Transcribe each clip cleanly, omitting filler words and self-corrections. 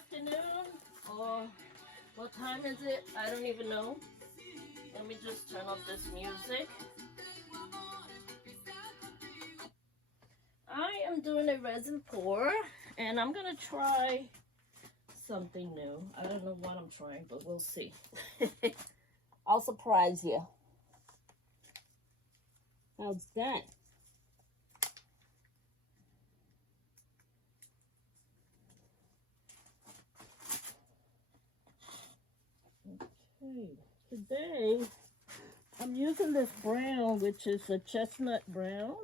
afternoon, or what time is it? I don't even know. Let me just turn off this music. I am doing a resin pour, and I'm gonna try something new. I don't know what I'm trying, but we'll see. I'll surprise you. How's that? Okay, today I'm using this brown, which is a chestnut brown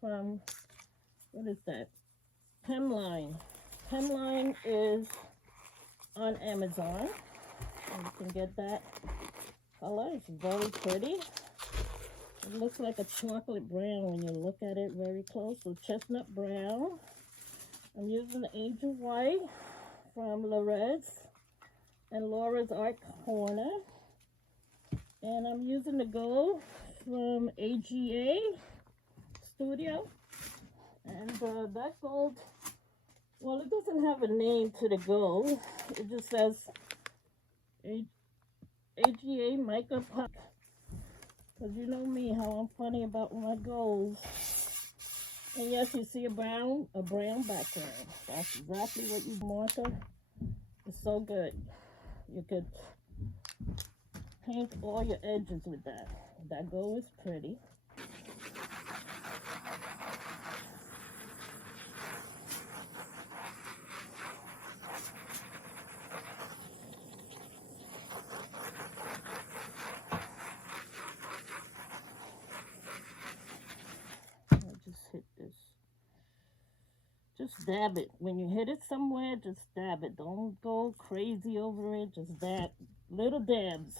from, what is that? Hemline. Hemline is on Amazon. And you can get that color. It's very pretty. It looks like a chocolate brown when you look at it very close. So chestnut brown. I'm using the Angel White from Lorez and Laura's Art Corner. And I'm using the gold from AGA Studio. And that gold, well, it doesn't have a name to the gold. It just says AGA Mica Pop. Because you know me, how I'm funny about my golds. And yes, you see a brown background. That's exactly what you want. It's so good. You could paint all your edges with that. That gold is pretty. Hit this. Just dab it. When you hit it somewhere, just dab it. Don't go crazy over it. Just dab. Little dabs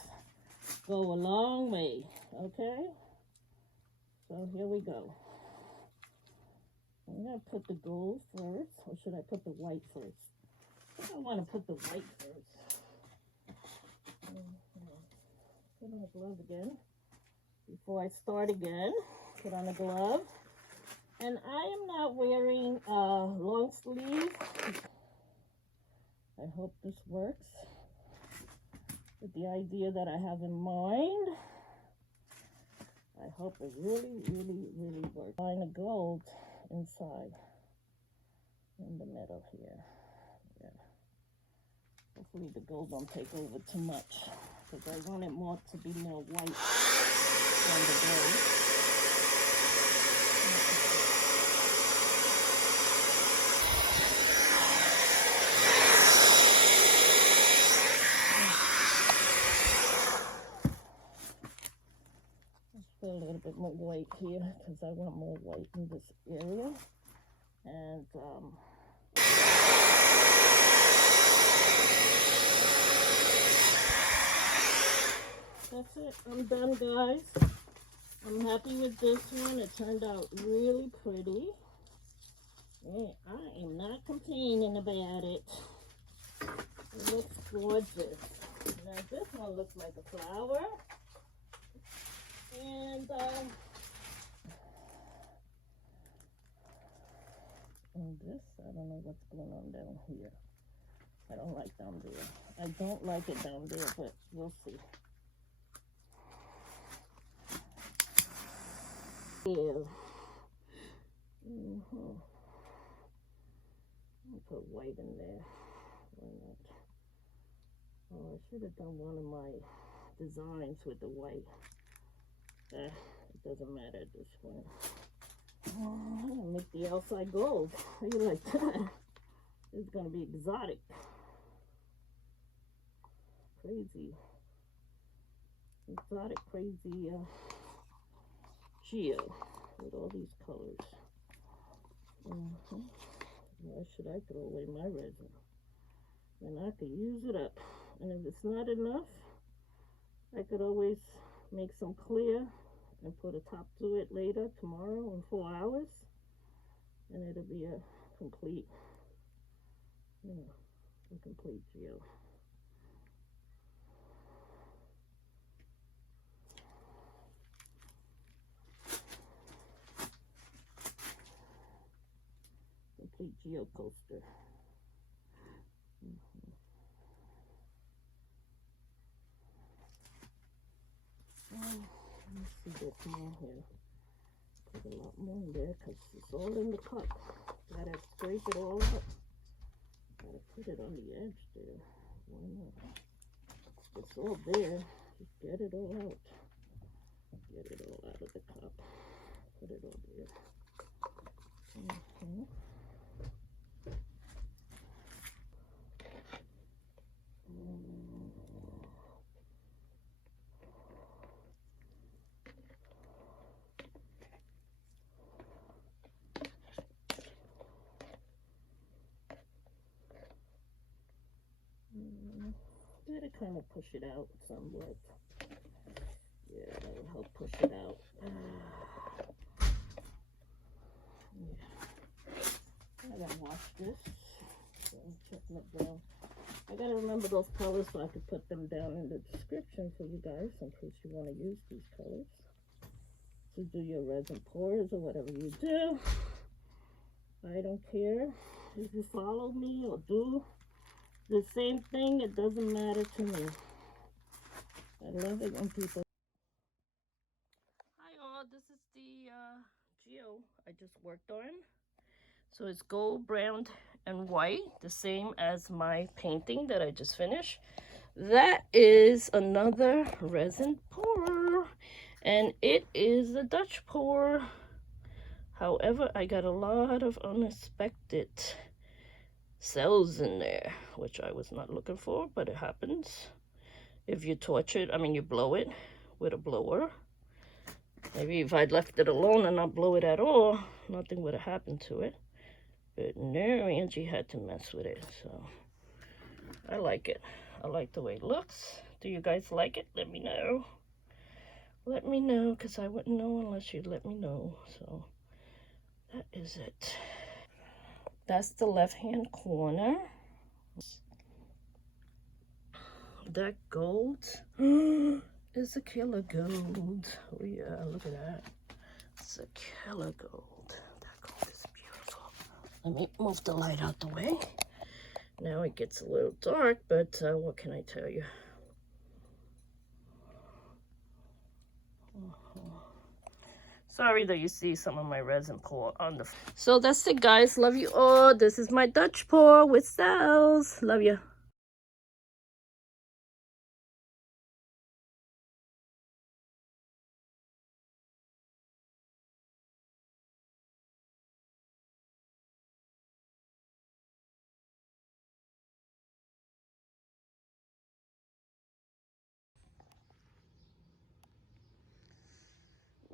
go a long way. Okay? So here we go. I'm going to put the gold first. Or should I put the white first? I think I want to put the white first. Put on a glove again. Before I start again, put on a glove. And I am not wearing a long sleeve. I hope this works with the idea that I have in mind. I hope it really, really, really works. Find a gold inside in the middle here. Yeah. Hopefully the gold don't take over too much, because I want it more to be more white than the gold. A little bit more white here because I want more white in this area. And that's it. I'm done, guys. I'm happy with this one. It turned out really pretty. Yeah, I am not complaining about it. It looks gorgeous. Now this one looks like a flower. And this, I don't know what's going on down here. I don't like down there. I don't like it down there, but we'll see. Yeah. I'll put white in there. Why not? Oh, I should have done one of my designs with the white. It doesn't matter at this point. Oh, I'm gonna make the outside gold. How do you like that? It's gonna be exotic. Crazy. Exotic, crazy geo with all these colors. Why should I throw away my resin? And I could use it up. And if it's not enough, I could always make some clear and put a top to it later, tomorrow, in 4 hours. And it'll be a complete, a complete geo. Complete geo coaster. Let me see, there's more here. Put a lot more in there because it's all in the cup. Gotta scrape it all up. Gotta put it on the edge there. Why not? It's all there. Just get it all out. Get it all out of the cup. Put it all there. Gotta kind of push it out somewhat. Yeah, that will help push it out. Yeah. I gotta wash this. So I'm checking it down. I gotta remember those colors so I could put them down in the description for you guys in case you want to use these colors to do your resin pours or whatever you do. I don't care if you follow me or do the same thing. It doesn't matter to me. I love it when people. Hi all, this is the geo I just worked on. So it's gold, brown, and white, the same as my painting that I just finished. That is another resin pour, and it is a Dutch pour. However, I got a lot of unexpected cells in there, which I was not looking for, but it happens. If you torch it, I mean you blow it with a blower. Maybe if I'd left it alone and not blow it at all, nothing would have happened to it. But no, Angie had to mess with it, so I like it. I like the way it looks. Do you guys like it? Let me know. Let me know, because I wouldn't know unless you'd let me know. So that is it. That's the left-hand corner. That gold is a killer gold. Oh yeah, look at that. It's a killer gold. That gold is beautiful. Let me move the light out the way. Now it gets a little dark, but what can I tell you? Sorry that you see some of my resin pour on the... So that's it, guys. Love you all. This is my Dutch pour with cells. Love you.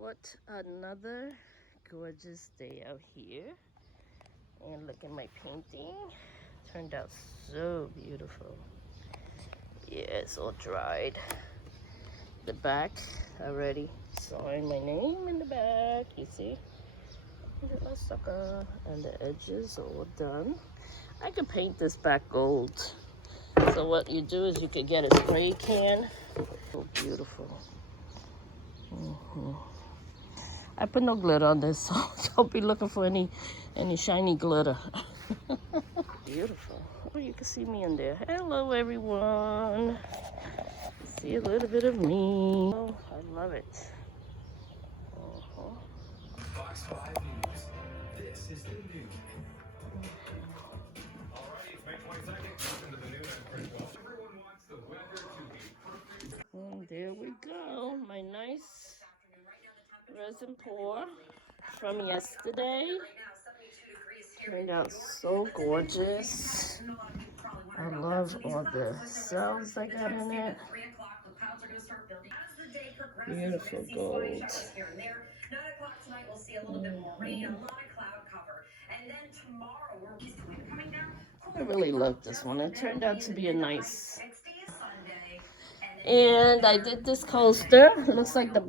What another gorgeous day out here. And look at my painting. Turned out so beautiful. Yeah, it's all dried. The back already signed my name in the back. You see? Little sucker. And the edges are all done. I could paint this back gold. So what you do is you could get a spray can. So beautiful. I put no glitter on this, so don't be looking for any shiny glitter. Beautiful. Oh, you can see me in there. Hello, everyone. See a little bit of me. Oh, I love it. Fox 5 News. This is the news. Alrighty, May 22nd. Welcome to the new and Chris Wells. Everyone wants the weather to be perfect. And there we go. My nice resin pour from yesterday. Turned out so gorgeous. I love all the cells I got in it. Beautiful gold. 9 o'clock tonight, we'll see a little bit more rain, a lot of cloud cover. And then tomorrow, we're east wind coming down. I really love this one. It turned out to be a nice. And I did this coaster. It looks like the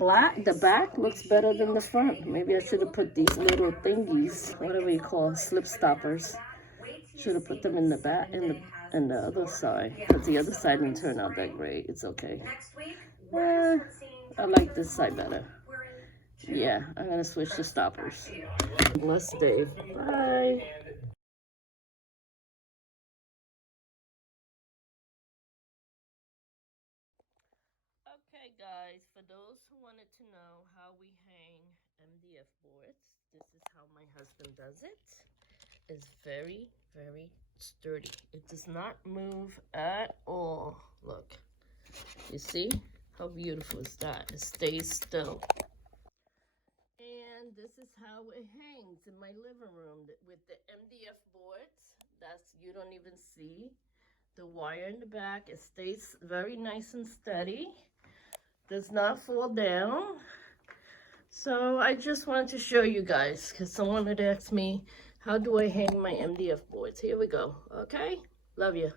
back looks better than the front. Maybe I should have put these little thingies, whatever you call slip stoppers. Should have put them in the back, in the other side. But the other side didn't turn out that great. It's okay. I like this side better. Yeah, I'm gonna switch the stoppers. Blessed day. Bye. Hi guys, for those who wanted to know how we hang MDF boards, this is how my husband does it. It's very, very sturdy. It does not move at all. Look, you see how beautiful is that? It stays still. And this is how it hangs in my living room with the MDF boards. That's, you don't even see the wire in the back. It stays very nice and steady. Does not fall down. So I just wanted to show you guys because someone had asked me, how do I hang my MDF boards? Here we go. Okay, love you.